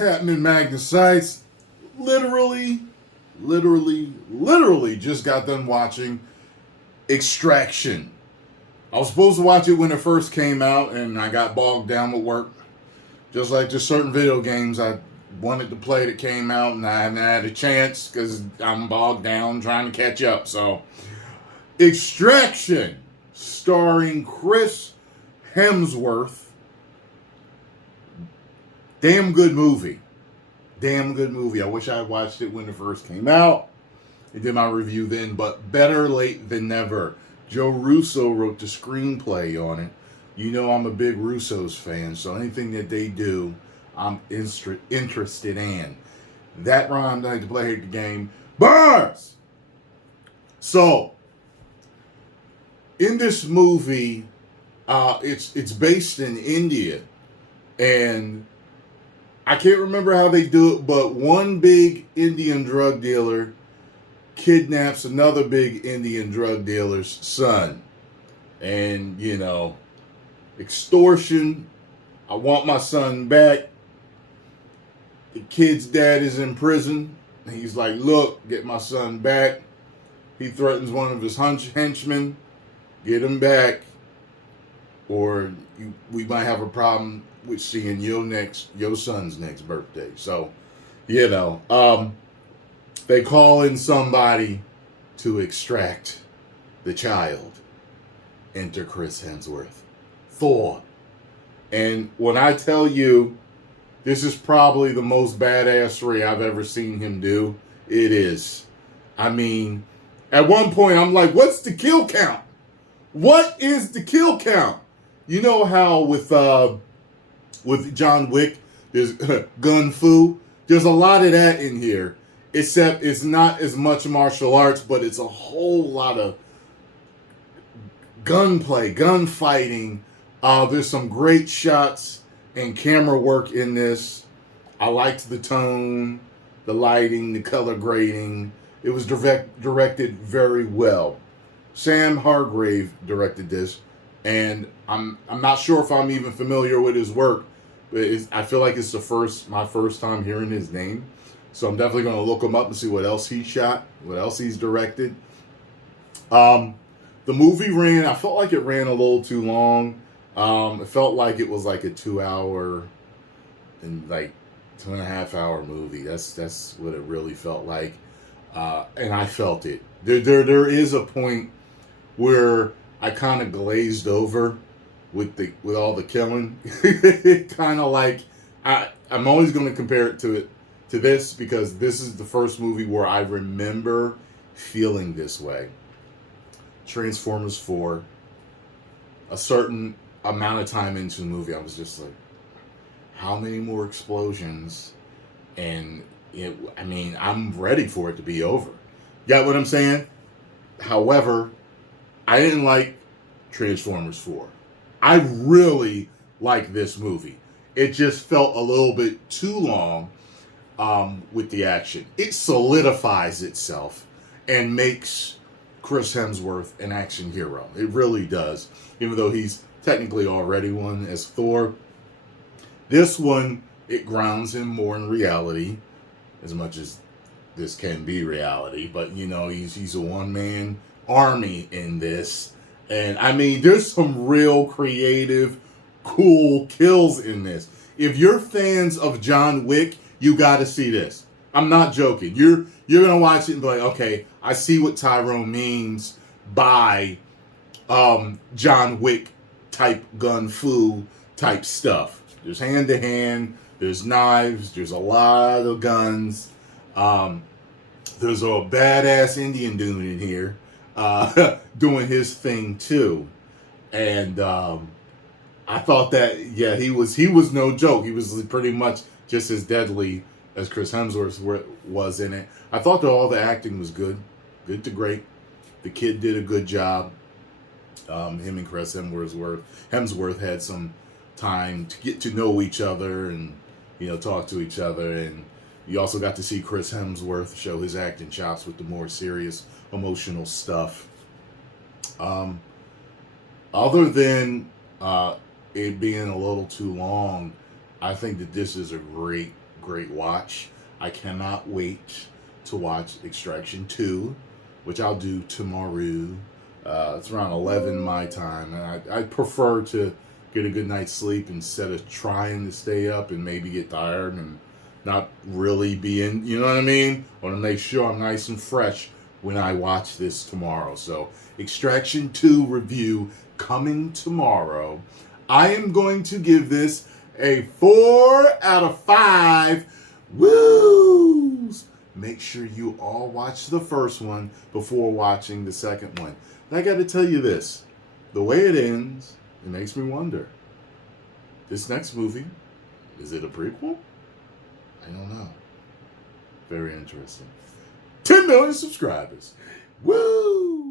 happening, Magnus sites? Literally, just got done watching Extraction. I was supposed to watch it when it first came out, and I got bogged down with work. Just like just certain video games I wanted to play that came out, and I haven't had a chance because I'm bogged down trying to catch up. So, Extraction, starring Chris Hemsworth. Damn good movie. I wish I had watched it when it first came out. I did my review then, but better late than never. Joe Russo wrote the screenplay on it. You know I'm a big Russo's fan, so anything that they do, I'm interested in. That rhymed, I like to play the game. Bars! So, in this movie, it's based in India, and I can't remember how they do it, but one big Indian drug dealer kidnaps another big Indian drug dealer's son. And, you know, extortion. I want my son back. The kid's dad is in prison. He's like, look, get my son back. He threatens one of his henchmen. Get him back, or we might have a problem with seeing your son's next birthday. So, you know, they call in somebody to extract the child. Enter Chris Hemsworth, Thor. And when I tell you, this is probably the most badassery I've ever seen him do, it is. I mean, at one point I'm like, what's the kill count? What is the kill count? You know how with John Wick, there's gun fu. There's a lot of that in here, except it's not as much martial arts, but it's a whole lot of gunplay, gunfighting. There's some great shots and camera work in this. I liked the tone, the lighting, the color grading. It was directed very well. Sam Hargrave directed this, and I'm not sure if I'm even familiar with his work, but I feel like it's my first time hearing his name. So I'm definitely going to look him up and see what else he shot, what else he's directed. The movie I felt like it ran a little too long. It felt like it was like a 2 hour and like 2.5 hour movie. That's what it really felt like. And I felt it. There is a point where I kind of glazed over with all the killing. Kind of like I'm always going to compare it to this because this is the first movie where I remember feeling this way. Transformers 4, a certain amount of time into the movie, I was just like, how many more explosions? And I'm ready for it to be over. Got what I'm saying? However, I didn't like Transformers 4. I really like this movie. It just felt a little bit too long with the action. It solidifies itself and makes Chris Hemsworth an action hero. It really does. Even though he's technically already one as Thor. This one, it grounds him more in reality, as much as this can be reality. But, you know, he's a one-man army in this. And, I mean, there's some real creative, cool kills in this. If you're fans of John Wick, you got to see this. I'm not joking. You're going to watch it and be like, okay, I see what Tyrone means by John Wick type gun fu type stuff. There's hand-to-hand, there's knives, there's a lot of guns. There's a badass Indian dude in here doing his thing too. And I thought that, yeah, he was no joke. He was pretty much just as deadly as Chris Hemsworth was in it. I thought that all the acting was good to great. The kid did a good job. Him and Chris Hemsworth had some time to get to know each other and, you know, talk to each other. And you also got to see Chris Hemsworth show his acting chops with the more serious, emotional stuff. Other than it being a little too long, I think that this is a great great watch. I cannot wait to watch Extraction 2, which I'll do tomorrow. It's around 11 my time, and I prefer to get a good night's sleep instead of trying to stay up and maybe get tired and not really be in, you know what I mean? I want to make sure I'm nice and fresh when I watch this tomorrow. So, Extraction 2 review coming tomorrow. I am going to give this a 4 out of 5 woos. Make sure you all watch the first one before watching the second one. And I got to tell you this, the way it ends, it makes me wonder, this next movie, is it a prequel? I don't know. Very interesting. 10 million subscribers. Woo!